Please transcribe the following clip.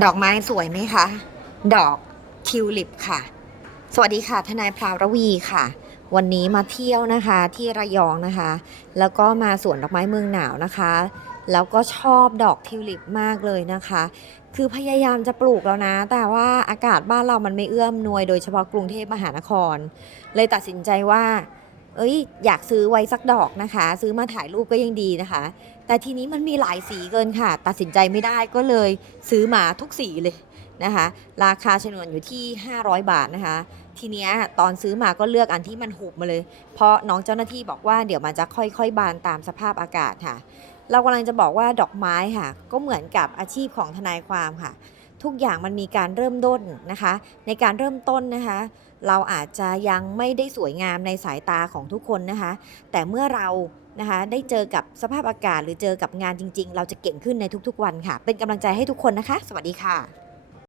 ดอกไม้สวยไหมคะ ดอกทิวลิปค่ะ สวัสดีค่ะ ทนายพราวรวีค่ะ วันนี้มาเที่ยวนะคะที่ระยองนะคะ แล้วก็มาสวนดอกไม้เมืองหนาวนะคะ แล้วก็ชอบดอกทิวลิปมากเลยนะคะ คือพยายามจะปลูกแล้วนะ แต่ว่าอากาศบ้านเรามันไม่เอื้อมนวยโดยเฉพาะกรุงเทพมหานคร เลยตัดสินใจว่า เอ้ยอยากซื้อไว้สักดอกนะคะ ซื้อมาถ่ายรูปก็ยังดีนะคะ แต่ทีนี้มันมีหลายสีเกินค่ะ ตัดสินใจไม่ได้ก็เลยซื้อมาทุกสีเลยนะคะ ราคาฉนวนอยู่ที่ 500 บาทนะคะ ทีเนี้ยตอนซื้อมาก็เลือกอันที่มันหุบมาเลย เพราะน้องเจ้าหน้าที่บอกว่าเดี๋ยวมันจะค่อยๆ บานตามสภาพอากาศค่ะ เรากำลังจะบอกว่าดอกไม้ค่ะ ก็เหมือนกับอาชีพของทนายความค่ะ ทุกอย่างมันมีการเริ่มต้นนะคะ ในการเริ่มต้นนะคะ เราอาจจะยังไม่ได้สวยงามในสายตาของทุกคนนะคะ แต่เมื่อเรานะคะได้เจอกับสภาพอากาศหรือเจอกับงานจริง ๆ เราจะเก่งขึ้นในทุกๆวันค่ะ เป็นกำลังใจให้ทุกคนนะคะ สวัสดีค่ะ